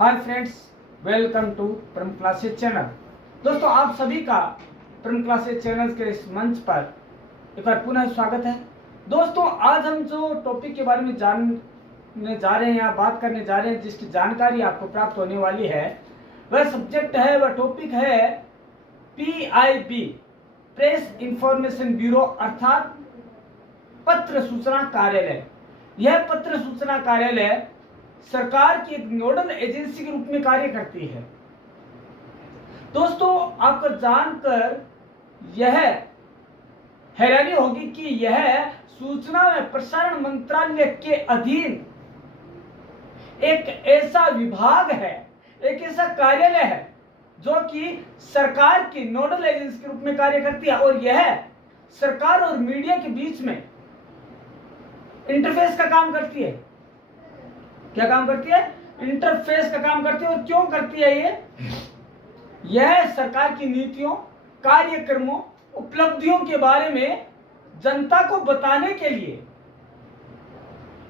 Hi friends, welcome to परम classes channel. दोस्तों, आप सभी का परम क्लासेस चैनल के इस मंच पर एक बार पुनः स्वागत है। दोस्तों, आज हम जो टॉपिक के बारे में जानने जा रहे हैं या बात करने जा रहे हैं, जिसकी जानकारी आपको प्राप्त होने वाली है, वह सब्जेक्ट है, वह टॉपिक है PIB, प्रेस इंफॉर्मेशन ब्यूरो, अर्थात पत्र सूचना कार्यालय। यह पत्र सूचना कार्यालय सरकार की एक नोडल एजेंसी के रूप में कार्य करती है। दोस्तों, आपको जानकर यह हैरानी होगी कि यह सूचना एवं प्रसारण मंत्रालय के अधीन एक ऐसा विभाग है, एक ऐसा कार्यालय है जो कि सरकार की नोडल एजेंसी के रूप में कार्य करती है, और यह सरकार और मीडिया के बीच में इंटरफेस का काम करती है। क्या काम करती है? इंटरफेस का काम करती है। और क्यों करती है यह सरकार की नीतियों, कार्यक्रमों, उपलब्धियों के बारे में जनता को बताने के लिए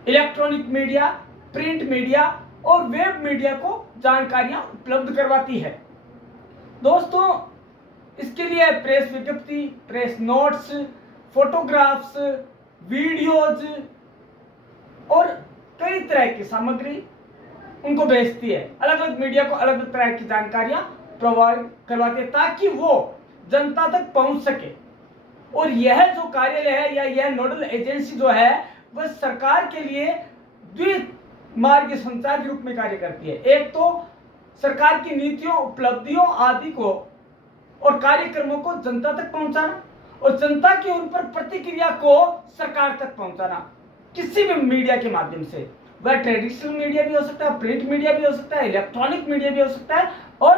इलेक्ट्रॉनिक मीडिया, प्रिंट मीडिया और वेब मीडिया को जानकारियां उपलब्ध करवाती है। दोस्तों, इसके लिए प्रेस विज्ञप्ति, प्रेस नोट्स, फोटोग्राफ्स, वीडियोज और कई तरह की सामग्री उनको भेजती है। अलग अलग मीडिया को अलग अलग तरह की जानकारियां प्रोवाइड करवाती है ताकि वो जनता तक पहुंच सके। और यह जो कार्यालय है या यह नोडल एजेंसी जो है, वह सरकार के लिए द्विमार्ग संचार के रूप में कार्य करती है। एक तो सरकार की नीतियों, उपलब्धियों आदि को और कार्यक्रमों को जनता तक पहुंचाना, और जनता की उन पर प्रतिक्रिया को सरकार तक पहुंचाना किसी भी मीडिया के माध्यम से। वह ट्रेडिशनल मीडिया भी हो सकता है, प्रिंट मीडिया भी हो सकता है, इलेक्ट्रॉनिक मीडिया भी हो सकता है, और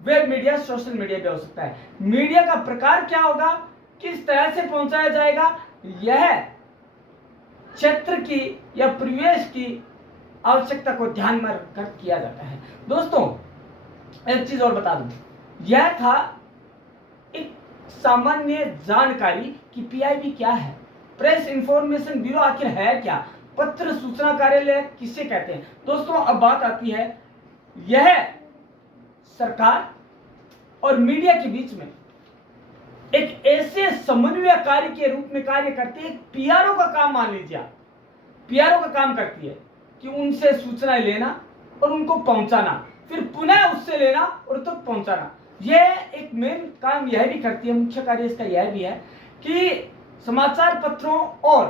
वेब मीडिया, सोशल मीडिया भी हो सकता है। मीडिया का प्रकार क्या होगा, किस तरह से पहुंचाया जाएगा, यह क्षेत्र की या परिवेश की आवश्यकता को ध्यान में रखकर किया जाता है। दोस्तों, एक चीज और बता दूं, यह था एक सामान्य जानकारी कि PIB क्या है, प्रेस इंफॉर्मेशन ब्यूरो आखिर है क्या, पत्र सूचना कार्यालय किसे कहते हैं। दोस्तों, अब बात आती है, यह सरकार और मीडिया के बीच में एक ऐसे समन्वयकारी के रूप में कार्य करती है। PRO का काम मान लीजिए, PRO का काम करती है कि उनसे सूचनाएं लेना और उनको पहुंचाना, फिर पुनः उससे लेना और तक पहुंचाना। यह एक मेन काम यह भी करती है, मुख्य कार्य इसका यह भी है कि समाचार पत्रों और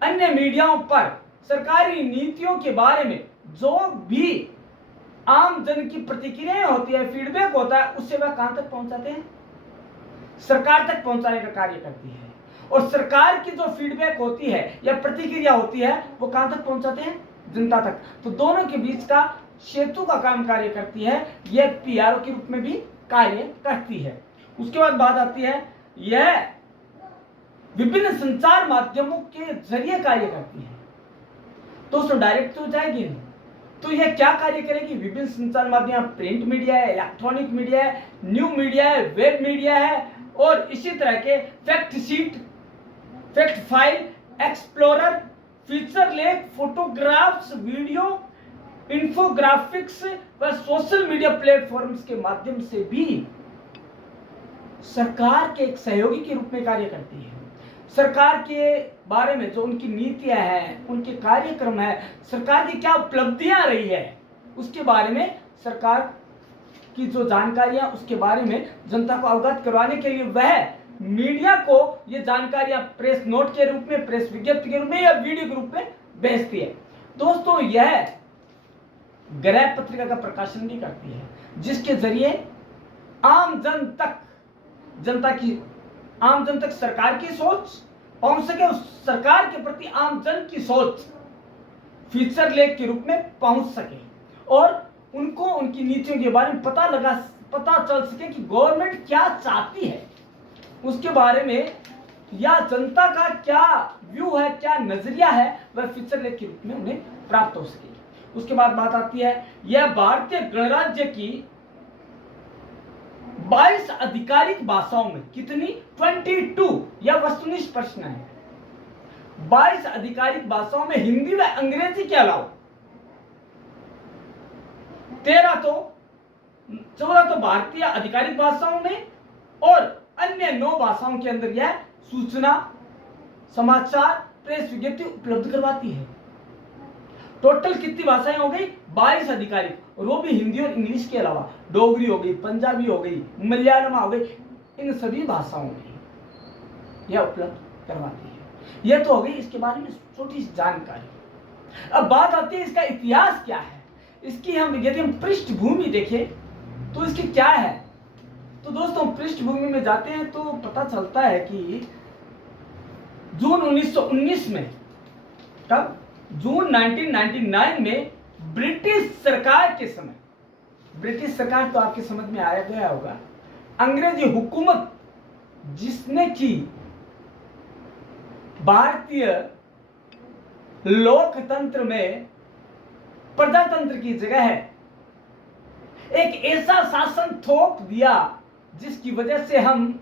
अन्य मीडियाओं पर सरकारी नीतियों के बारे में जो भी आम जन की प्रतिक्रियाएं होती है, फीडबैक होता है, उससे वह कहां तक पहुंचाते हैं? सरकार तक पहुंचाने का कार्य करती है। और सरकार की जो फीडबैक होती है या प्रतिक्रिया होती है, वो कहां तक पहुंचाते हैं? जनता तक। तो दोनों के बीच का सेतु का काम कार्य करती है, यह PRO के रूप में भी कार्य करती है। उसके बाद बात आती है, यह विभिन्न संचार माध्यमों के जरिए कार्य करती है। दोस्तों, डायरेक्ट तो जाएगी नहीं, तो यह क्या कार्य करेगी? विभिन्न संचार माध्यम, प्रिंट मीडिया है, इलेक्ट्रॉनिक मीडिया है, न्यू मीडिया है, वेब मीडिया है, और इसी तरह के fact sheet, fact file, explorer, feature लेख, फोटोग्राफ्स, वीडियो, इंफोग्राफिक्स व सोशल मीडिया प्लेटफॉर्म्स के माध्यम से भी सरकार के एक सहयोगी के रूप में कार्य करती है। सरकार के बारे में जो उनकी नीतियां हैं, उनके कार्यक्रम है, सरकार की क्या उपलब्धियां रही है, उसके बारे में सरकार की जो जानकारियां, उसके बारे में जनता को अवगत करवाने के लिए वह मीडिया को ये जानकारियां प्रेस नोट के रूप में, प्रेस विज्ञप्ति के रूप में या वीडियो के रूप में भेजती है। दोस्तों, यह गृह पत्रिका का प्रकाशन भी करती है, जिसके जरिए आम जन तक, आम जन तक सरकार की सोच पहुंच सके, उस सरकार के प्रति आम जन की सोच फीचर लेख के रूप में पहुंच सके, और उनको उनकी नीतियों के बारे में पता चल सके कि गवर्नमेंट क्या चाहती है, उसके बारे में, या जनता का क्या व्यू है, क्या नजरिया है, वह फीचर लेख के रूप में उन्हें प्राप्त हो सके। उसके बाद बात आती है, यह भारतीय गणराज्य की 22 आधिकारिक भाषाओं में, कितनी? 22, यह वस्तुनिष्ठ प्रश्न है। 22 आधिकारिक भाषाओं में हिंदी व अंग्रेजी के अलावा 14 तो भारतीय आधिकारिक भाषाओं में और अन्य 9 भाषाओं के अंदर यह सूचना, समाचार, प्रेस विज्ञप्ति उपलब्ध करवाती है। टोटल कितनी भाषाएं हो गई? 22 आधिकारिक, और वो भी हिंदी और इंग्लिश के अलावा डोगरी हो गई, पंजाबी हो गई, मलयालम हो गई, इन सभी भाषाओं में यह उपलब्ध करवाती है। यह तो हो गई इसके बारे में छोटी सी जानकारी। अब बात आती है इसका इतिहास क्या है। इसकी यदि हम पृष्ठभूमि देखें तो इसकी क्या है, तो दोस्तों पृष्ठभूमि में जाते हैं तो पता चलता है कि जून 1919 में, तब जून 1999 में ब्रिटिश सरकार के समय, ब्रिटिश सरकार तो आपके समझ में आया गया होगा, अंग्रेजी हुकूमत जिसने की भारतीय लोकतंत्र में प्रजातंत्र की जगह है, एक ऐसा शासन थोप दिया जिसकी वजह से हम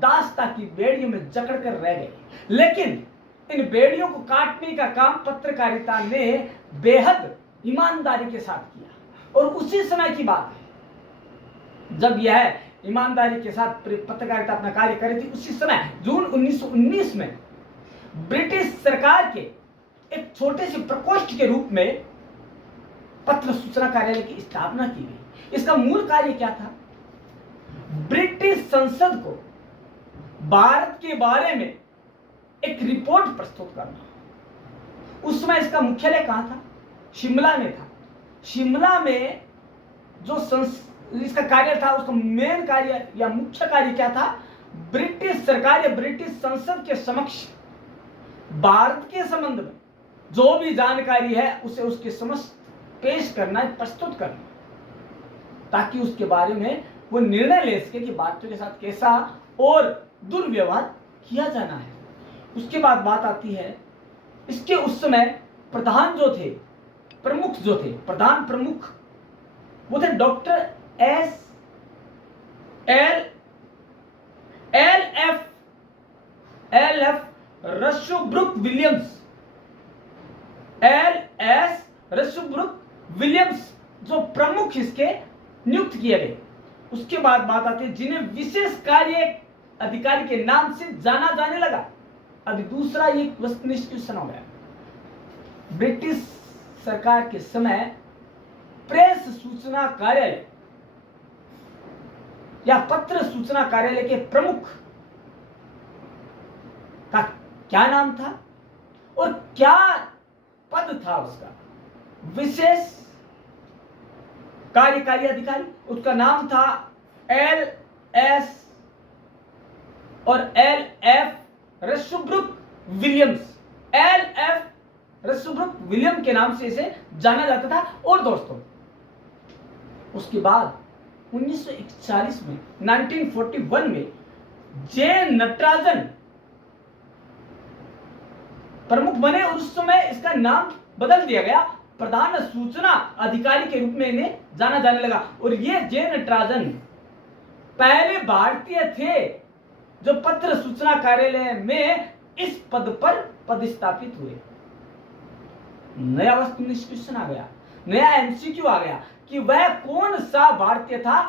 दास्ता की बेड़ियों में जकड़ कर रह गए। लेकिन इन बेड़ियों को काटने का काम पत्रकारिता ने बेहद ईमानदारी के साथ किया। और उसी समय की बात है जब यह ईमानदारी के साथ पत्रकारिता अपना कार्य कर रही थी, उसी समय जून 1919 में ब्रिटिश सरकार के एक छोटे से प्रकोष्ठ के रूप में पत्र सूचना कार्यालय की स्थापना की गई। इसका मूल कार्य क्या था? ब्रिटिश संसद को भारत के बारे में एक रिपोर्ट प्रस्तुत करना। उस समय इसका मुख्यालय कहां था? शिमला में था। शिमला में जो इसका कार्य था, उसका मेन कार्य या मुख्य कार्य क्या था? ब्रिटिश सरकार या ब्रिटिश संसद के समक्ष भारत के संबंध में जो भी जानकारी है उसे उसके समक्ष पेश करना, प्रस्तुत करना, ताकि उसके बारे में वो निर्णय ले सके कि भारतीयों के साथ कैसा और दुर्व्यवहार किया जाना है। उसके बाद बात आती है इसके उस समय प्रधान जो थे, प्रमुख जो थे, प्रधान प्रमुख वो थे doctor L F. Rushbrook Williams, L S. Rushbrook Williams जो प्रमुख इसके नियुक्त किए गए। उसके बाद बात आती है जिन्हें विशेष कार्य अधिकारी के नाम से जाना जाने लगा। अभी दूसरा ये वस्तुनिष्ठ क्वेश्चन हो गया। ब्रिटिश सरकार के समय प्रेस सूचना कार्यालय या पत्र सूचना कार्यालय के प्रमुख का क्या नाम था और क्या पद था उसका? विशेष कार्यकारी अधिकारी, उसका नाम था एल.एस. और L F. Rushbrook Williams. L F. Rushbrook William के नाम से इसे जाना जाता था। और दोस्तों उसके बाद 1941 में 1941 में जे नटराजन प्रमुख बने और उस समय इसका नाम बदल दिया गया, प्रधान सूचना अधिकारी के रूप में इन्हें जाना जाने लगा। और ये जे नटराजन पहले भारतीय थे जो पत्र सूचना कार्यालय में इस पद पर पदस्थापित हुए। नया वस्तुनिष्ठ क्वेश्चन आ गया, नया एमसीक्यू आ गया कि वह कौन सा भारतीय था,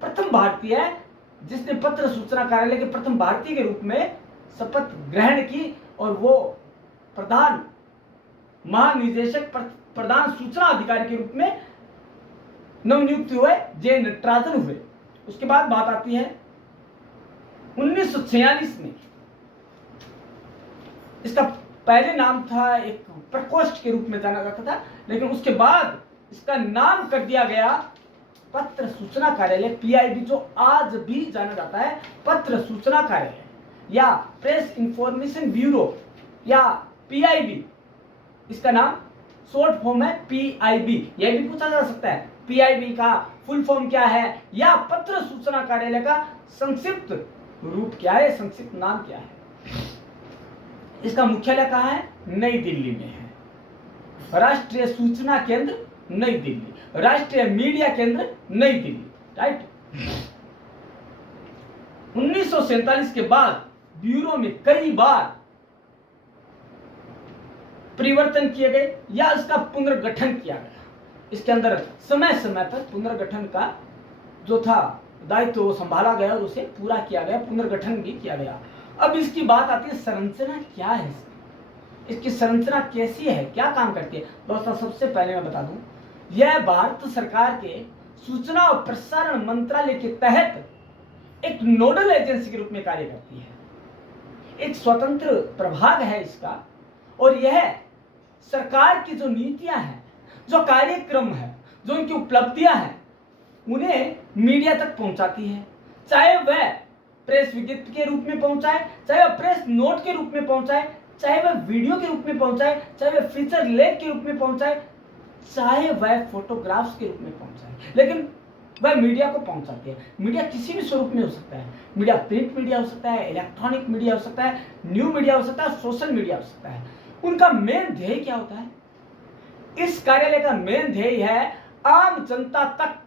प्रथम भारतीय जिसने पत्र सूचना कार्यालय के प्रथम भारतीय के रूप में शपथ ग्रहण की और वो प्रधान महानिदेशक प्रधान सूचना अधिकारी के रूप में नवनियुक्त हुए, जे नटराजन हुए। उसके बाद बात आती है 1946 में इसका पहले नाम था, एक प्रकोष्ठ के रूप में जाना जाता था, लेकिन उसके बाद इसका नाम कर दिया गया पत्र सूचना कार्यालय, पीआईबी, जो आज भी जाना जाता है पत्र सूचना कार्यालय या प्रेस इंफॉर्मेशन ब्यूरो या पीआईबी। इसका नाम शॉर्ट फॉर्म है पीआईबी। यह भी पूछा जा सकता है पीआईबी का फुल फॉर्म क्या है या पत्र सूचना कार्यालय का संक्षिप्त रूप क्या है, संक्षिप्त नाम क्या है। इसका मुख्यालय कहाँ है? नई दिल्ली में है। राष्ट्रीय सूचना केंद्र नई दिल्ली, राष्ट्रीय मीडिया केंद्र नई दिल्ली, राइट। 1947 के बाद ब्यूरो में कई बार परिवर्तन किए गए या इसका पुनर्गठन किया गया। इसके अंदर समय समय पर पुनर्गठन का जो था दायित्व वो संभाला गया और उसे पूरा किया गया, पुनर्गठन भी किया गया। अब इसकी बात आती है संरचना क्या है, इसकी संरचना कैसी है, क्या काम करती है। दोस्तों सबसे पहले मैं बता दूं, यह भारत सरकार के सूचना और प्रसारण मंत्रालय के तहत एक नोडल एजेंसी के रूप में कार्य करती है, एक स्वतंत्र प्रभाग है इसका, और यह सरकार की जो नीतियां हैं, जो कार्यक्रम है, जो उनकी उपलब्धियां हैं, उन्हें मीडिया तक पहुंचाती है। चाहे वह प्रेस विज्ञप्ति के रूप में पहुंचाए, चाहे वह प्रेस नोट के रूप में पहुंचाए, चाहे वह वीडियो के रूप में पहुंचाए, चाहे वह फीचर लेख के रूप में पहुंचाए, चाहे वह फोटोग्राफ्स के रूप में पहुंचाए, लेकिन वह मीडिया को पहुंचाती है। मीडिया किसी भी स्वरूप में हो सकता है। मीडिया प्रिंट मीडिया हो सकता है, इलेक्ट्रॉनिक मीडिया हो सकता है, न्यू मीडिया हो सकता है, सोशल मीडिया हो सकता है। उनका मेन ध्येय क्या होता है? इस कार्यालय का मेन ध्येय है आम जनता तक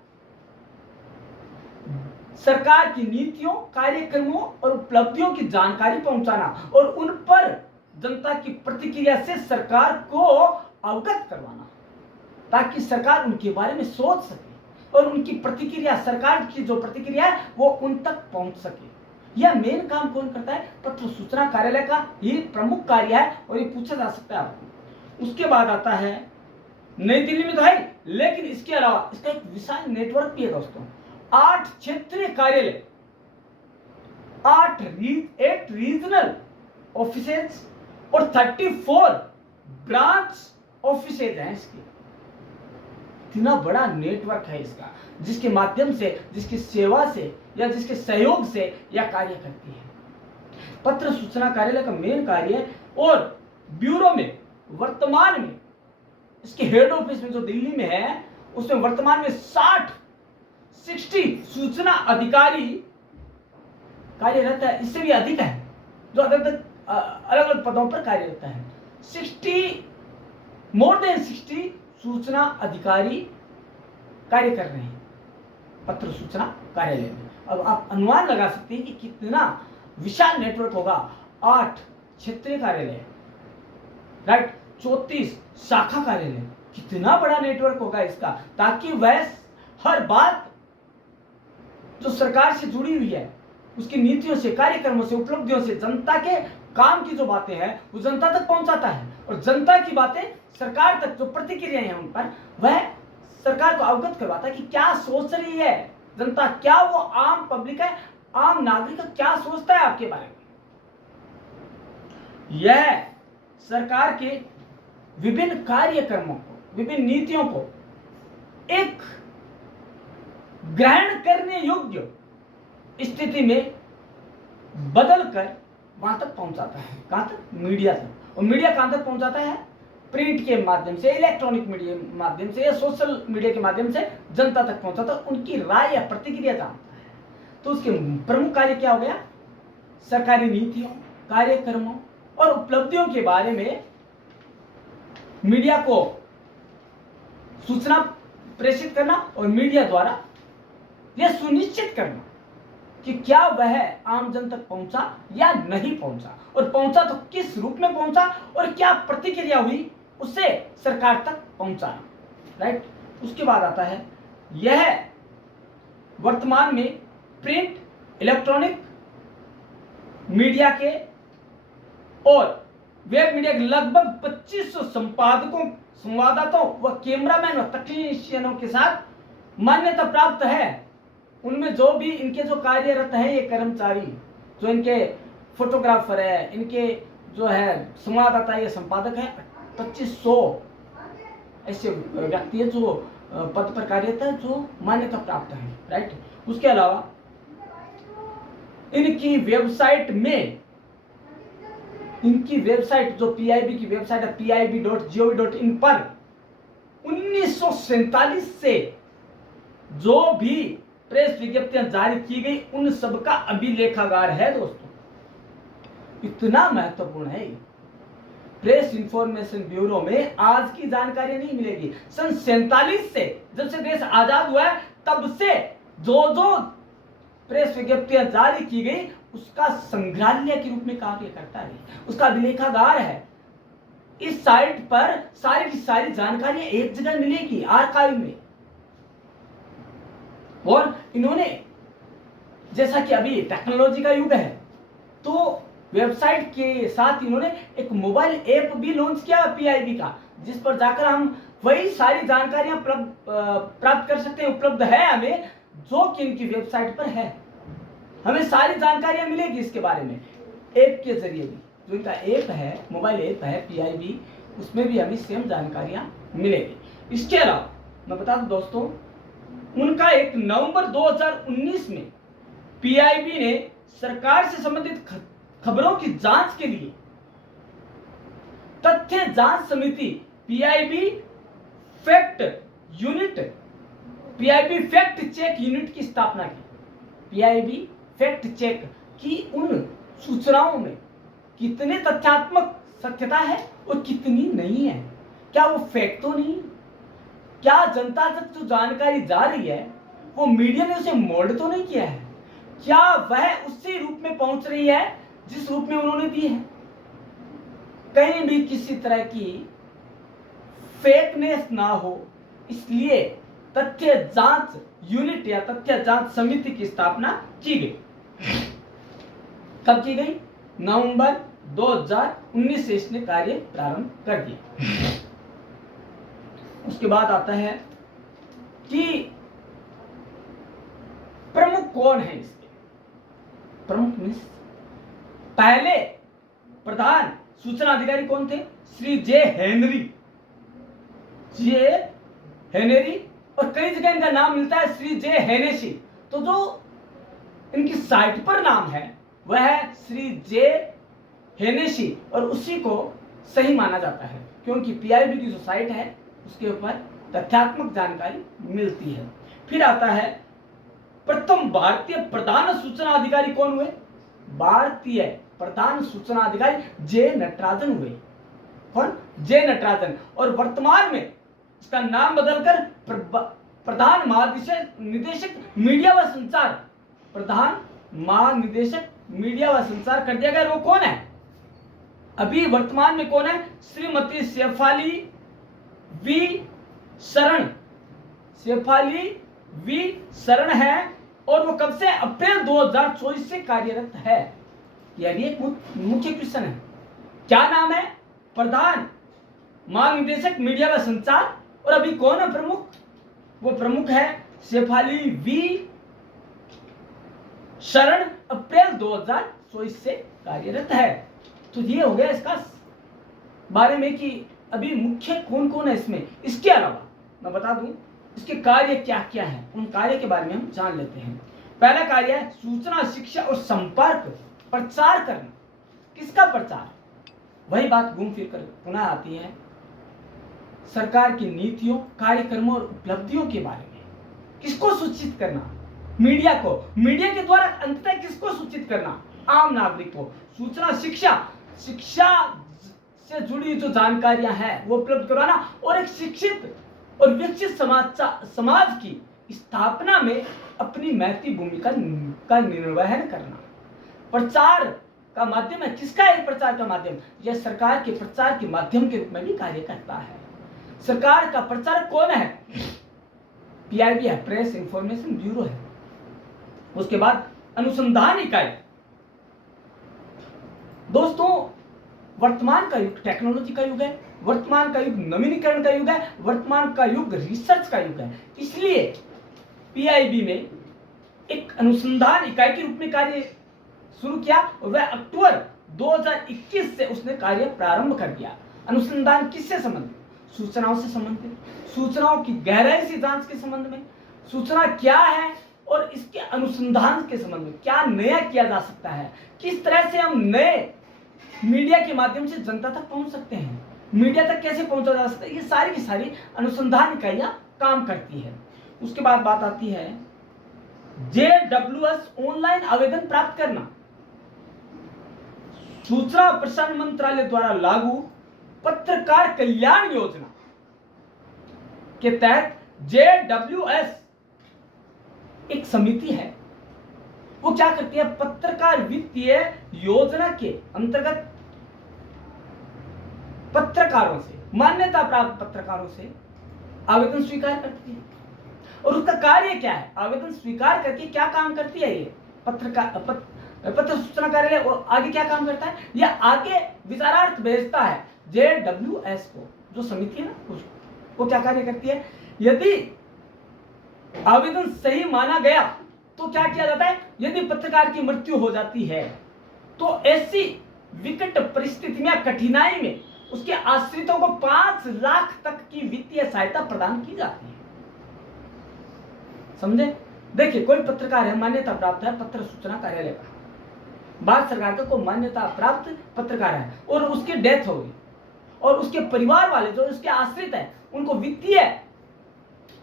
सरकार की नीतियों, कार्यक्रमों और उपलब्धियों की जानकारी पहुंचाना और उन पर जनता की प्रतिक्रिया से सरकार को अवगत करवाना, ताकि सरकार उनके बारे में सोच सके और उनकी प्रतिक्रिया, सरकार की जो प्रतिक्रिया है वो उन तक पहुंच सके। यह मेन काम कौन करता है? पत्र सूचना कार्यालय का ही प्रमुख कार्य है, और ये पूछा जा सकता है आपको। उसके बाद आता है नई दिल्ली में तो है, लेकिन इसके अलावा इसका एक विशाल नेटवर्क भी है दोस्तों। 8 क्षेत्रीय कार्यालय, 8 रीजनल ऑफिसेज और 34 ब्रांच ऑफिसेज हैं इसके। इतना बड़ा नेटवर्क है इसका, जिसके माध्यम से, जिसकी सेवा से या जिसके सहयोग से यह कार्य करती है। पत्र सूचना कार्यालय का मेन कार्य, और ब्यूरो में वर्तमान में इसके हेड ऑफिस में जो दिल्ली में है, उसमें वर्तमान में 60 सूचना अधिकारी कार्यरत है। इससे भी अधिक है जो अलग अलग पदों पर कार्यरत है। 60 सूचना अधिकारी कार्य कर रहे हैं पत्र सूचना कार्यालय में। अब आप अनुमान लगा सकते हैं कि कितना विशाल नेटवर्क होगा। 8 क्षेत्रीय कार्यालय, राइट, 34 शाखा कार्यालय, कितना बड़ा नेटवर्क होगा इसका, ताकि वह हर बात जो सरकार से जुड़ी हुई है, उसकी नीतियों से, कार्यक्रमों से, उपलब्धियों से, जनता के काम की जो बातें हैं वो जनता तक पहुंचाता है, और जनता की बातें सरकार तक, जो प्रतिक्रियाएं हैं उन पर, वह सरकार को अवगत करवाता है कि क्या सोच रही है जनता, क्या वो आम पब्लिक है, आम नागरिक क्या सोचता है आपके बारे में। यह सरकार के विभिन्न कार्यक्रमों को, विभिन्न नीतियों को एक ग्रहण करने योग्य स्थिति में बदलकर वहां तक पहुंचाता है। कहां तक? मीडिया तक। और मीडिया कहां तक पहुंचाता है? प्रिंट के माध्यम से, इलेक्ट्रॉनिक मीडिया के माध्यम से या सोशल मीडिया के माध्यम से जनता तक पहुंचाता है, उनकी राय या प्रतिक्रिया जानता है। तो उसके प्रमुख कार्य क्या हो गया? सरकारी नीतियों, कार्यक्रमों और उपलब्धियों के बारे में मीडिया को सूचना प्रेषित करना, और मीडिया द्वारा यह सुनिश्चित करना कि क्या वह आम जन तक पहुंचा या नहीं पहुंचा, और पहुंचा तो किस रूप में पहुंचा, और क्या प्रतिक्रिया हुई उससे सरकार तक पहुंचाना, राइट। उसके बाद आता है यह वर्तमान में प्रिंट, इलेक्ट्रॉनिक मीडिया के और वेब मीडिया के लगभग 2500 संपादकों, संवाददाताओं व कैमरामैन व तकनीशियनों के साथ मान्यता प्राप्त है। उनमें जो भी इनके जो कार्यरत हैं ये कर्मचारी, जो इनके फोटोग्राफर है, इनके जो है संवाददाता, ये संपादक है, 2500 ऐसे व्यक्ति है जो पद पर कार्यरत है, जो मान्यता प्राप्त है, राइट। उसके अलावा इनकी वेबसाइट में, इनकी वेबसाइट जो PIB की वेबसाइट है pib.gov.in पर 1947 से जो भी प्रेस विज्ञप्तियां जारी की गई उन सब का अभिलेखागार है दोस्तों। इतना महत्वपूर्ण है। प्रेस इंफॉर्मेशन ब्यूरो में आज की जानकारी नहीं मिलेगी। सन 47 से, जब से देश आजाद हुआ है, तब से जो जो प्रेस विज्ञप्तियां जारी की गई उसका संग्रहालय के रूप में कार्य करता है, उसका अभिलेखागार है। इस साइट पर सारी की सारी जानकारियां एक जगह मिलेगी आर्काइव में। और इन्होंने, जैसा कि अभी टेक्नोलॉजी का युग है, तो वेबसाइट के साथ इन्होंने एक मोबाइल ऐप भी लॉन्च किया पीआईबी का, जिस पर जाकर हम वही सारी जानकारियां प्राप्त कर सकते हैं, उपलब्ध है हमें, जो कि इनकी वेबसाइट पर है। हमें सारी जानकारियां मिलेगी इसके बारे में ऐप के जरिए भी। जो इनका ऐप है, मोबाइल ऐप है पीआईबी, उसमें भी हमें सेम जानकारियां मिलेगी। इसके अलावा मैं बता दूं दोस्तों, उनका एक नवंबर 2019 में पीआईबी ने सरकार से संबंधित खबरों की जांच के लिए तथ्य जांच समिति पीआईबी फैक्ट चेक यूनिट की स्थापना की। पीआईबी फैक्ट चेक की उन सूचनाओं में कितने तथ्यात्मक सत्यता है और कितनी नहीं है, क्या वो फेक तो नहीं, क्या जनता तक जो जानकारी जा रही है वो मीडिया ने उसे मोल्ड तो नहीं किया है, क्या वह उसी रूप में पहुंच रही है जिस रूप में उन्होंने दी है। कहीं भी किसी तरह की फेकनेस ना हो, इसलिए तथ्य जांच यूनिट या तथ्य जांच समिति की स्थापना की गई। कब की गई? नवंबर 2019 से इसने कार्य प्रारंभ कर दिया। उसके बाद आता है कि प्रमुख कौन है इसके। प्रमुख मीन्स पहले प्रधान सूचना अधिकारी कौन थे? श्री जे हेनरी, और कई जगह इनका नाम मिलता है श्री जे हेनेसी। तो जो इनकी साइट पर नाम है वह है श्री जे हेनेसी, और उसी को सही माना जाता है, क्योंकि पीआईबी की जो साइट है उसके ऊपर तथ्यात्मक जानकारी मिलती है। फिर आता है प्रथम भारतीय प्रधान सूचना अधिकारी कौन हुए? भारतीय प्रधान सूचना अधिकारी जे नटराजन हुए। कौन? जे नटराजन। और वर्तमान में इसका नाम बदलकर प्रधान महानिदेशक मीडिया व संचार, प्रधान महानिदेशक मीडिया व संचार कर दिया गया। वो कौन है अभी वर्तमान में? कौन है? श्रीमती शेफाली वी शरण है, और वो कब से? अप्रैल 2024 से कार्यरत है। यह भी एक मुख्य क्वेश्चन है। क्या नाम है? प्रधान महानिदेशक मीडिया व संचार। और अभी कौन है प्रमुख? वो प्रमुख है शेफाली वी शरण, अप्रैल 2024 से कार्यरत है। तो ये हो गया इसका बारे में कि अभी मुख्य कौन कौन है इसमें। इसके अलावा मैं बता दूं इसके कार्य क्या क्या है, उन कार्य के बारे में हम जान लेते हैं। पहला कार्य है सूचना, शिक्षा और संपर्क प्रचार करना। किसका प्रचार? वही बात घूम फिर कर पुनः आती है, सरकार की नीतियों, कार्यक्रमों और उपलब्धियों के बारे में। किसको सूचित करना? मीडिया को। मीडिया के द्वारा अंततः किसको सूचित करना? आम नागरिक को। सूचना, शिक्षा से जुड़ी जो जानकारियां हैं वो उपलब्ध कराना, और एक शिक्षित और विकसित समाज की स्थापना में अपनी महती भूमिका का निर्वहन करना। प्रचार का माध्यम है। किसका है प्रचार का माध्यम? यह सरकार के प्रचार के माध्यम के रूप में भी कार्य करता है। सरकार का प्रचारक कौन है? पीआईबी है, प्रेस इंफॉर्मेशन ब्यूरो है। उसके बाद अनुसंधान इकाई। दोस्तों, वर्तमान का युग टेक्नोलॉजी का युग है, वर्तमान का युग नवीनीकरण का युग है, वर्तमान का युग रिसर्च का युग है। इसलिए पीआईबी ने एक अनुसंधान इकाई के रूप में कार्य शुरू किया, और वह अक्टूबर 2021 से उसने कार्य प्रारंभ कर दिया। अनुसंधान किससे संबंधित? सूचनाओं से संबंधित, सूचनाओं की गहराई से जांच के संबंध में, सूचना क्या है और इसके अनुसंधान के संबंध में क्या नया किया जा सकता है, किस तरह से हम नए मीडिया के माध्यम से जनता तक पहुंच सकते हैं, मीडिया तक कैसे पहुंचा जा सकता है, ये सारी की सारी अनुसंधान इकाइयां काम करती है। उसके बाद बात आती है JWS ऑनलाइन आवेदन प्राप्त करना। सूचना और प्रसारण मंत्रालय द्वारा लागू पत्रकार कल्याण योजना के तहत JWS एक समिति है। वो क्या करती है? पत्रकार वित्तीय योजना के अंतर्गत पत्रकारों से, मान्यता प्राप्त पत्रकारों से आवेदन स्वीकार करती है। और उसका कार्य क्या है? आवेदन स्वीकार करके क्या काम करती है ये पत्र सूचना कार्यालय? और आगे क्या काम करता है? यह आगे विचारार्थ भेजता है JWS को, जो समिति है ना, उसको। वो क्या कार्य करती है? यदि आवेदन सही माना गया तो क्या किया जाता है? यदि पत्रकार की मृत्यु हो जाती है तो ऐसी विकट परिस्थिति में, कठिनाई में उसके आश्रितों को 5 लाख तक की वित्तीय सहायता प्रदान की जाती है। समझे? देखिए, कोई पत्रकार है, मान्यता प्राप्त है पत्र सूचना कार्यालय का, भारत सरकार का कोई मान्यता प्राप्त पत्रकार है, और उसकी डेथ हो गई और उसके परिवार वाले जो उसके आश्रित है उनको वित्तीय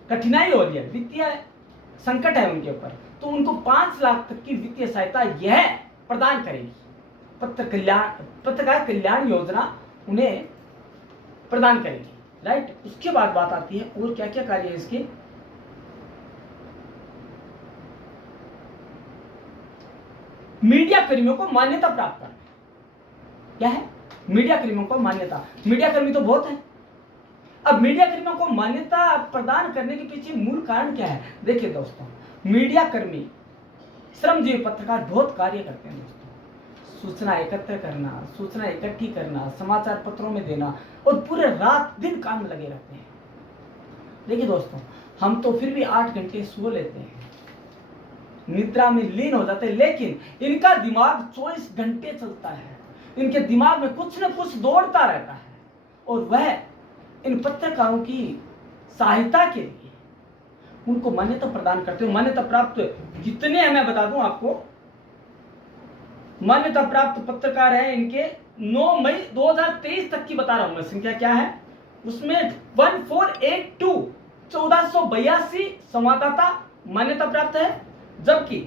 कठिनाई हो रही है, वित्तीय संकट है उनके ऊपर, तो उनको 5 लाख तक की वित्तीय सहायता यह प्रदान करेगी। पत्रकार कल्याण योजना उन्हें प्रदान करेगी। राइट? उसके बाद बात आती है और क्या क्या कार्य है इसके। मीडिया कर्मियों को मान्यता प्राप्त करना। क्या है? मीडिया कर्मियों को मान्यता। मीडिया कर्मी तो बहुत है। अब मीडिया कर्मियों को मान्यता प्रदान करने के पीछे मूल कारण क्या है? देखिए दोस्तों, मीडिया कर्मी, श्रमजीवी पत्रकार बहुत कार्य करते हैं दोस्तों। सूचना एकत्र करना, सूचना इकट्ठी करना, समाचार पत्रों में देना, और पूरे रात दिन काम लगे रहते हैं। देखिए दोस्तों, हम तो फिर भी 8 घंटे सो लेते हैं, निद्रा में लीन हो जाते हैं, लेकिन इनका दिमाग 24 घंटे चलता है। इनके दिमाग में कुछ न कुछ दौड़ता रहता है, और वह इन पत्रकारों की सहायता के लिए उनको मान्यता प्रदान करते हैं। मान्यता प्राप्त जितने हैं मैं बता दूं आपको, मान्यता प्राप्त पत्रकार हैं इनके 9 मई 2023 तक की बता रहा हूं मैं संख्या क्या है। उसमें 1482 1482 संवाददाता मान्यता प्राप्त है, जबकि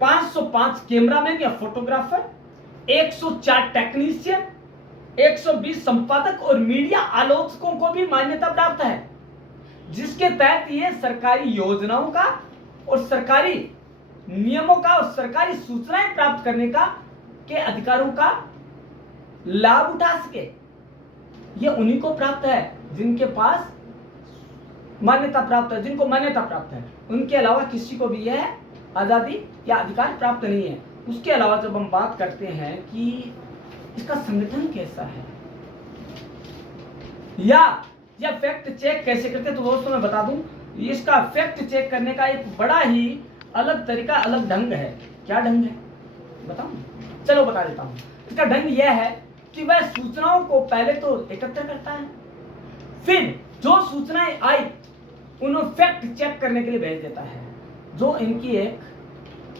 505 कैमरामैन या फोटोग्राफर, 104 टेक्नीशियन, 120 संपादक और मीडिया आलोचकों को भी मान्यता प्राप्त है, जिसके तहत ये सरकारी योजनाओं का और सरकारी नियमों का और सरकारी सूचनाएं प्राप्त करने का के अधिकारों का लाभ उठा सके। ये उन्हीं को प्राप्त है जिनके पास मान्यता प्राप्त है, जिनको मान्यता प्राप्त है। उनके अलावा किसी को भी यह आजादी या अधिकार प्राप्त नहीं है। उसके अलावा जब हम बात करते हैं कि इसका संगठन कैसा है या फैक्ट चेक कैसे करते हैं, तो दोस्तों मैं बता दूं, इसका फैक्ट चेक करने का एक बड़ा ही अलग तरीका, अलग ढंग है। क्या ढंग है बताऊं? चलो बता देता हूं। इसका ढंग यह है कि वह सूचनाओं को पहले तो एकत्र करता है, फिर जो सूचनाएं आई उन्हें फैक्ट चेक करने के लिए भेज देता है, जो इनकी एक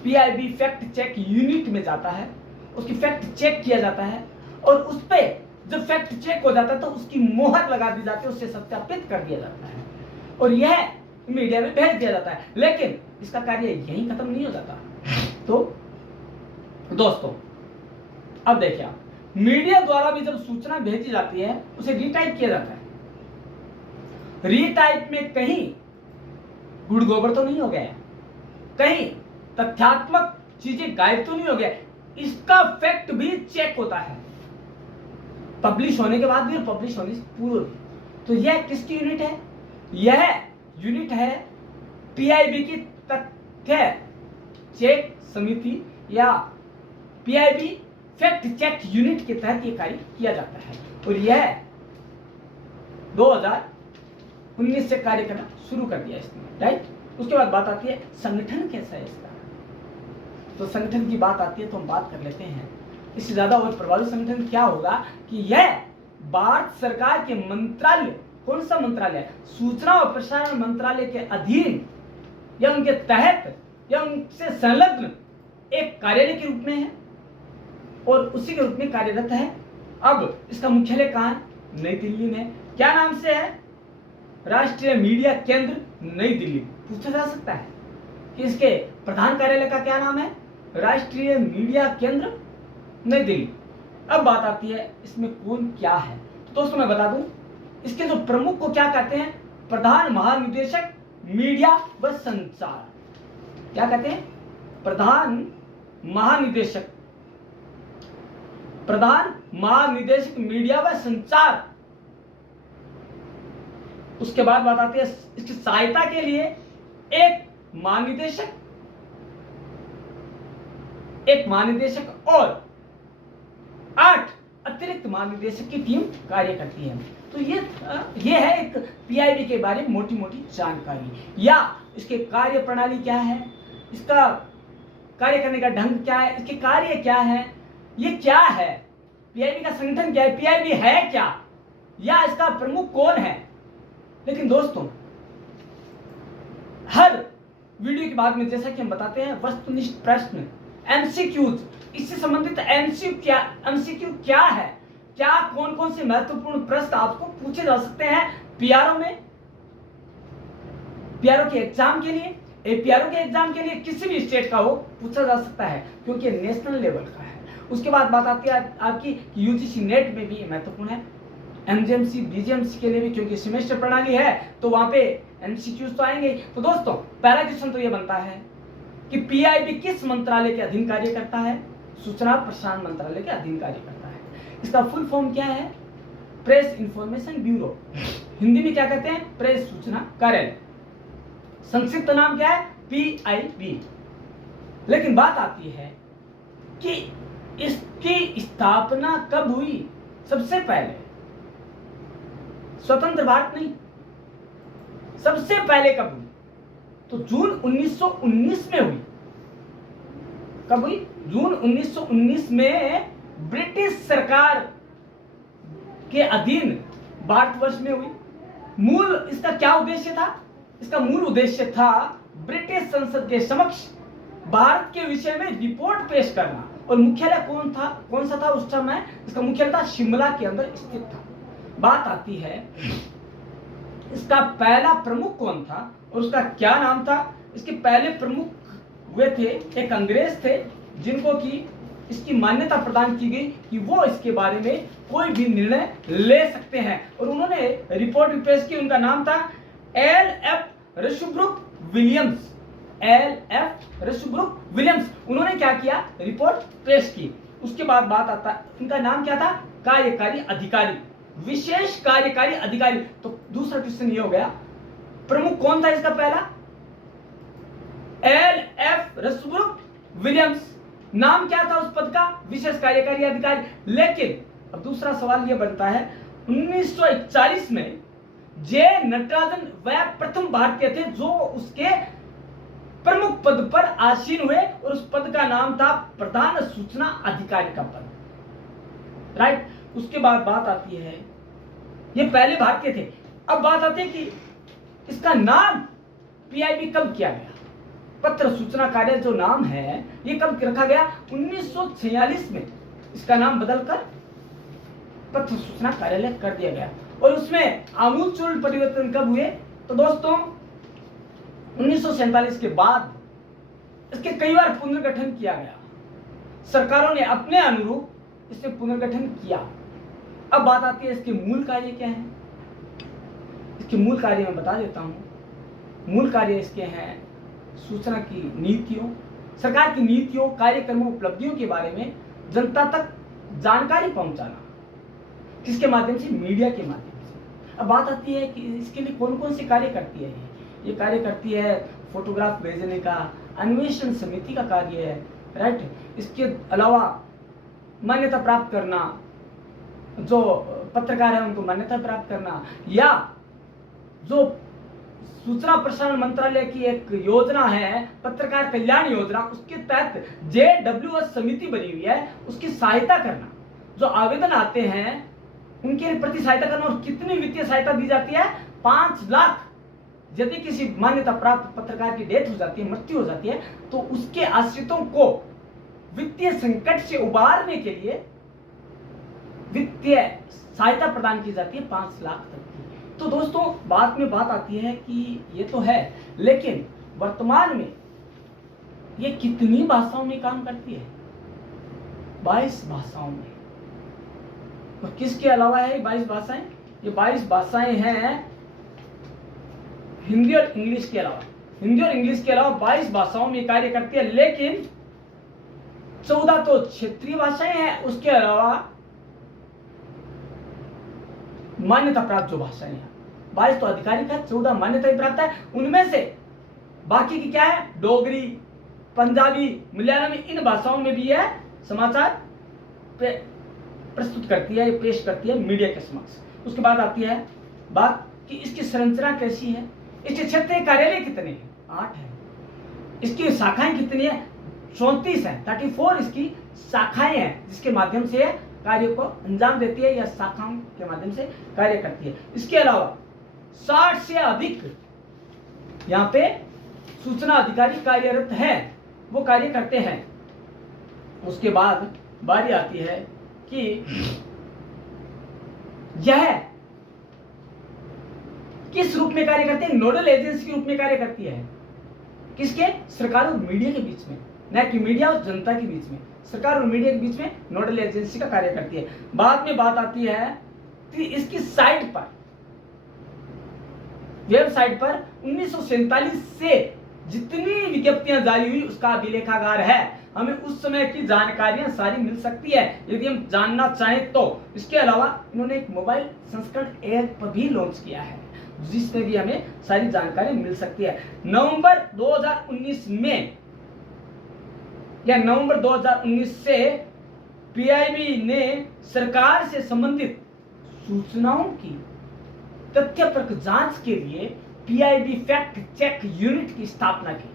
PIB फैक्ट चेक यूनिट में जाता है। उसकी फैक्ट चेक किया जाता है, और उस पर जब फैक्ट चेक हो जाता है तो उसकी मोहर लगा दी जाती है, उससे सत्यापित कर दिया जाता है, और यह मीडिया में भेज दिया जाता है। लेकिन इसका कार्य यहीं खत्म नहीं हो जाता। तो दोस्तों अब देखिए आप, मीडिया द्वारा भी जब सूचना भेजी जाती है उसे रीटाइप किया जाता है। रीटाइप में कहीं गुड़ गोबर तो नहीं हो गया, कहीं तथ्यात्मक चीजें गायब तो नहीं हो गया, इसका फैक्ट भी चेक होता है, पब्लिश होने के बाद भी और पब्लिश होने से पूर्व भी। तो यह किसकी यूनिट है? यह यूनिट है PIB की तथ्य चेक समिति या PIB फैक्ट चेक यूनिट के तहत यह कार्य किया जाता है, और यह 2019 से कार्य करना शुरू कर दिया इसने। राइट? उसके बाद बात आती है संगठन कैसा है इसका। तो संगठन की बात आती है तो हम बात कर लेते हैं। इससे ज्यादा और प्रभावी संगठन क्या होगा कि यह भारत सरकार के मंत्रालय, कौन सा मंत्रालय? सूचना और प्रसारण मंत्रालय के अधीन या उनके तहत या उनसे संलग्न एक कार्यालय के रूप में है, और उसी के रूप में कार्यरत है। अब इसका मुख्यालय कहाँ है? नई दिल्ली में। क्या नाम से है? राष्ट्रीय मीडिया केंद्र नई दिल्ली। पूछा जा सकता है कि इसके प्रधान कार्यालय का क्या नाम है? राष्ट्रीय मीडिया केंद्र नई दिल्ली। अब बात आती है इसमें कौन क्या है। तो दोस्तों मैं बता दूं, इसके जो प्रमुख को क्या कहते हैं? प्रधान महानिदेशक मीडिया व संचार। क्या कहते हैं? प्रधान महानिदेशक मीडिया व संचार उसके बाद बात आती है इसकी सहायता के लिए एक महानिदेशक और 8 अतिरिक्त महानिदेशक की टीम कार्य करती है। तो ये है एक पीआईबी के बारे में मोटी मोटी जानकारी, या इसके कार्य प्रणाली क्या है, इसका कार्य करने का ढंग क्या है, इसके कार्य क्या है, ये क्या है, पीआईबी का संगठन क्या है, पीआईबी है क्या, या इसका प्रमुख कौन है। लेकिन दोस्तों, हर वीडियो के बाद में जैसा कि हम बताते हैं वस्तुनिष्ठ प्रश्न, एमसीक्यूज, इससे संबंधित एमसीक्यू क्या है, क्या कौन कौन से महत्वपूर्ण प्रश्न आपको पूछे जा सकते हैं पीआरओ में, पीआरओ के एग्जाम के लिए, एपीआरओ के एग्जाम के लिए, किसी भी स्टेट का हो पूछा जा सकता है क्योंकि नेशनल लेवल का है। उसके बाद बात आती है आपकी यूजीसी नेट में भी महत्वपूर्ण है, एमजीएमसी बीजीएमसी के लिए भी, क्योंकि सेमेस्टर प्रणाली है तो वहां पे एमसीक्यूज तो आएंगे। तो दोस्तों, पहला क्वेश्चन तो ये बनता है कि पीआईबी किस मंत्रालय के अधीन कार्य करता है। सूचना प्रसारण मंत्रालय के अधीन कार्य करता है। इसका फुल फॉर्म क्या है? प्रेस इंफॉर्मेशन ब्यूरो, हिंदी में क्या कहते हैं? प्रेस सूचना कार्यालय। संक्षिप्त नाम क्या है? पीआईबी। लेकिन बात आती है कि इसकी स्थापना कब हुई? सबसे पहले स्वतंत्र भारत नहीं, सबसे पहले कब हुई? तो जून 1919 में हुई। कब हुई? जून 1919 में ब्रिटिश सरकार के अधीन भारतवर्ष में हुई। मूल इसका क्या उद्देश्य था? इसका मूल उद्देश्य था ब्रिटिश संसद के समक्ष भारत के विषय में रिपोर्ट पेश करना। और मुख्यालय कौन सा था उस समय? इसका मुख्यालय था शिमला के अंदर स्थित था। बात आती है इसका पहला प्रमुख कौन था और उसका क्या नाम था? इसके पहले प्रमुख हुए थे एक अंग्रेज थे, जिनको की इसकी मान्यता प्रदान की गई कि वो इसके बारे में कोई भी निर्णय ले सकते हैं, और उन्होंने रिपोर्ट पेश की। उनका नाम था एल.एफ. रशब्रूक विलियम्स। एल.एफ. रशब्रूक विलियम्स। उन्होंने क्या किया? रिपोर्ट पेश की। उसके बाद बात आता है इनका नाम क्या था? कार्यकारी अधिकारी, विशेष कार्यकारी अधिकारी। तो दूसरा क्वेश्चन ये हो गया, प्रमुख कौन था इसका पहला? एल.एफ. रशब्रूक विलियम्स। नाम क्या था उस पद का? विशेष कार्यकारी अधिकारी। लेकिन अब दूसरा सवाल यह बनता है, 1941 में जे नटराजन वह प्रथम भारतीय थे जो उसके प्रमुख पद पर आसीन हुए, और उस पद का नाम था प्रधान सूचना अधिकारी का पद। राइट। उसके बाद बात आती है, ये पहले भारतीय थे। अब बात आती है कि इसका नाम पीआईबी कब किया गया? पत्र सूचना कार्यालय जो नाम है ये कब रखा गया? 1946 में इसका नाम बदलकर पत्र सूचना कार्यालय कर दिया गया। और उसमें आमूलचूल परिवर्तन कब हुए? तो दोस्तों, 1947 के बाद इसके कई बार पुनर्गठन किया गया। सरकारों ने अपने अनुरूप इससे पुनर्गठन किया। अब बात आती है इसके मूल कार्य क्या है। इसके मूल कार्य मैं बता देता हूं। मूल कार्य इसके हैं सूचना की नीतियों, सरकार की नीतियों, कार्यक्रमों, उपलब्धियों के बारे में जनता तक जानकारी पहुंचाना। किसके माध्यम से? मीडिया के माध्यम से। अब बात आती है कि इसके लिए कौन कौन से कार्य करती है। ये कार्य करती है फोटोग्राफ भेजने का, अन्वेषण समिति का कार्य है। राइट। इसके अलावा मान्यता प्राप्त करना, जो पत्रकार है उनको मान्यता प्राप्त करना, या जो सूचना प्रसारण मंत्रालय की एक योजना है पत्रकार कल्याण योजना, उसके तहत JWS समिति बनी हुई है, उसकी सहायता करना। जो आवेदन आते हैं उनके प्रति सहायता करना। और कितनी वित्तीय सहायता दी जाती है? 5 लाख। यदि किसी मान्यता प्राप्त पत्रकार की डेथ हो जाती है, मृत्यु हो जाती है, तो उसके आश्रितों को वित्तीय संकट से उबारने के लिए वित्तीय सहायता प्रदान की जाती है 5 लाख तक की। तो दोस्तों, बात आती है कि ये तो है, लेकिन वर्तमान में ये कितनी भाषाओं में काम करती है? 22 भाषाओं में। और किसके अलावा है 22 भाषाएं? ये 22 भाषाएं हैं हिंदी और इंग्लिश के अलावा। हिंदी और इंग्लिश के अलावा 22 भाषाओं में कार्य करती है। लेकिन 14 तो क्षेत्रीय भाषाएं हैं, उसके अलावा मान्यता प्राप्त जो भाषाएं हैं 22 तो आधिकारिक है, 14 मान्यता प्राप्त है। उनमें से बाकी की क्या है, डोगरी, पंजाबी, मलयालम, इन भाषाओं में भी यह समाचार प्रस्तुत करती है, पेश करती है मीडिया के समक्ष। उसके बाद आती है बात कि इसकी संरचना कैसी है, इसके क्षेत्रीय कार्यालय कितने हैं, 8 है। इसकी शाखाएं कितनी है, 34 है, 34 इसकी शाखाएं हैं जिसके माध्यम से कार्य को अंजाम देती है या शाखाओं के माध्यम से कार्य करती है। इसके अलावा 60 से अधिक यहाँ पे सूचना अधिकारी कार्यरत है, वो कार्य करते हैं। उसके बाद बारी आती है कि यह किस रूप में कार्य करते हैं, नोडल एजेंसी के रूप में कार्य करती है। किसके, सरकार और मीडिया के बीच में, न कि मीडिया और जनता के बीच में, सरकार और मीडिया के बीच में नोडल एजेंसी का कार्य करती है। बाद में बात आती है कि इसकी साइट पर, वेबसाइट पर 1947 से जितनी विज्ञप्तियां जारी हुई उसका अभिलेखागार है। हमें उस समय की जानकारियां सारी मिल सकती है यदि हम जानना चाहें तो। इसके अलावा इन्होंने एक मोबाइल संस्करण ऐप भी लॉन्च किया है जिसमें भी हमें सारी जानकारी मिल सकती है। नवंबर 2019 में या नवंबर 2019 से पीआईबी ने सरकार से संबंधित सूचनाओं की तथ्यपरक जांच के लिए पीआईबी फैक्ट चेक यूनिट की स्थापना की।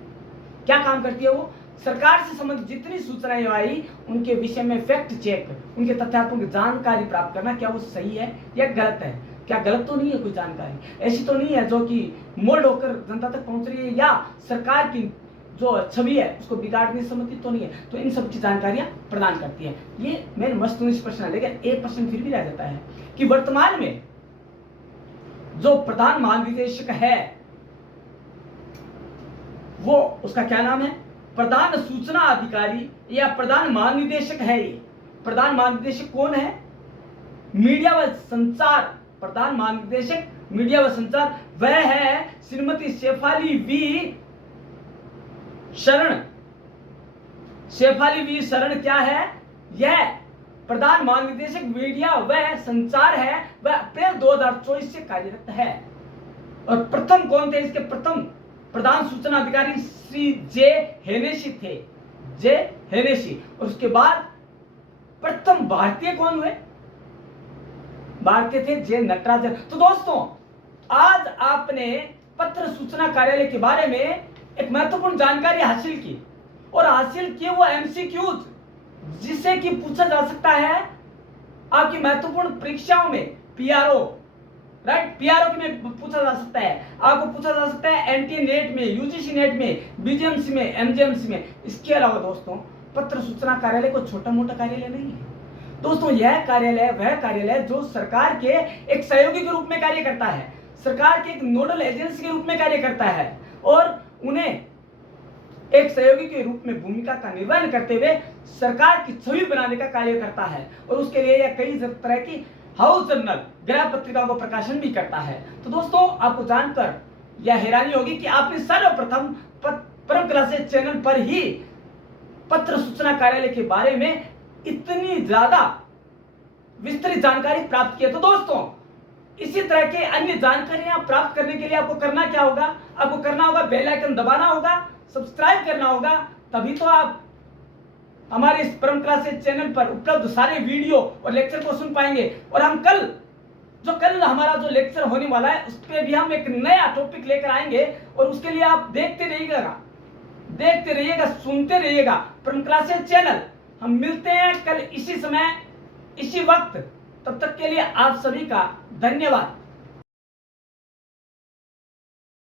क्या काम करती है वो, सरकार से संबंधित जितनी सूचनाएं आई उनके विषय में फैक्ट चेक, उनके तथ्यात्मक जानकारी प्राप्त करना, क्या वो सही है या गलत है, क्या गलत तो नहीं है कोई जानकारी, ऐसी तो नहीं है जो कि मोल्ड होकर जनता तक पहुंच रही है या सरकार की जो छवि है उसको बिगाड़ने से संबंधित तो नहीं है। तो इन सब की जानकारियां प्रदान करती है। ये मेन वस्तुनिष्ठ प्रश्न है, लेकिन एक प्रश्न फिर भी रह जाता है कि वर्तमान में जो प्रधान महानिदेशक है वो, उसका क्या नाम है, प्रधान सूचना अधिकारी या प्रधान महानिदेशक है। ये प्रधान महानिदेशक कौन है, मीडिया व संचार, प्रधान महानिदेशक मीडिया व संचार, वह है श्रीमती शेफाली वी शरण। शेफाली वी शरण क्या है, यह प्रधान महानिदेशक मीडिया व संचार है, वह अप्रैल 2024 से कार्यरत है। और प्रथम कौन थे इसके, प्रथम प्रधान सूचना अधिकारी श्री जे हेनेसी थे, जे हेनेसी। और उसके बाद प्रथम भारतीय कौन हुए, भारतीय थे जे नटराजन। तो दोस्तों आज आपने पत्र सूचना कार्यालय के बारे में एक महत्वपूर्ण जानकारी हासिल की, और हासिल किए वो एमसीक्यूज जिसे कि पूछा जा सकता है आपकी महत्वपूर्ण परीक्षाओं में, पीआरओ, राइट, पीआरओ में पूछा जा सकता है, आपको पूछा जा सकता है एनटी नेट में, यूजीसी नेट में, बीजेएमसी में, एमजेएमसी में। इसके अलावा दोस्तों पत्र सूचना कार्यालय को छोटा मोटा कार्यालय नहीं है दोस्तों, यह कार्यालय वह कार्यालय जो सरकार के एक सहयोगी के रूप में कार्य करता है, सरकार के एक नोडल एजेंसी के रूप में कार्य करता है, और उन्हें एक सहयोगी के रूप में भूमिका का निर्वहन करते हुए सरकार की छवि बनाने का कार्य करता है। और उसके लिए यह कई तरह की हाउस जर्नल, गृह पत्रिकाओं को प्रकाशन भी करता है। तो दोस्तों आपको जानकर यह हैरानी होगी कि आपने सर्वप्रथम परम क्लासेस चैनल पर ही पत्र सूचना कार्यालय के बारे में इतनी ज्यादा विस्तृत जानकारी प्राप्त की है। तो दोस्तों इसी तरह के अन्य जानकारियां प्राप्त करने के लिए आपको करना क्या होगा, आपको करना होगा बेल आइकन दबाना होगा, सब्सक्राइब करना होगा, तभी तो आप हमारे इस परम क्लासेस चैनल पर उपलब्ध सारे वीडियो और लेक्चर को सुन पाएंगे। और हम कल हमारा जो लेक्चर होने वाला है उस पर भी हम एक नया टॉपिक लेकर आएंगे, और उसके लिए आप देखते रहिएगा, सुनते रहिएगा परम क्लासेस चैनल। हम मिलते हैं कल इसी समय इसी वक्त, तब तक के लिए आप सभी का धन्यवाद।